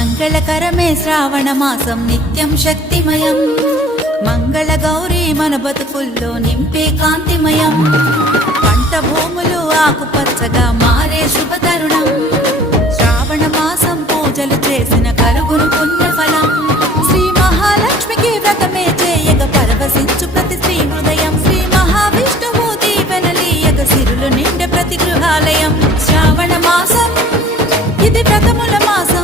మంగళకరమే శ్రావణ మాసం నిత్యం శక్తిమయం మంగళ గౌరీ మన బతుకుల్లో నింపే కాంతిమయం పంట భూములు ఆకుపచ్చగా మారే శుభతరుణం శ్రావణ మాసం పూజలు చేసిన కలుగును పుణ్యఫలం శ్రీ మహాలక్ష్మికి వ్రతమే చేయగ పరవశించు ప్రతి శ్రీ హృదయం శ్రీ మహావిష్ణువు దీవెనలీయగ సిరులు నిండె ప్రతి గృహాలయం శ్రావణ మాసం ఇది వ్రతముల మాసం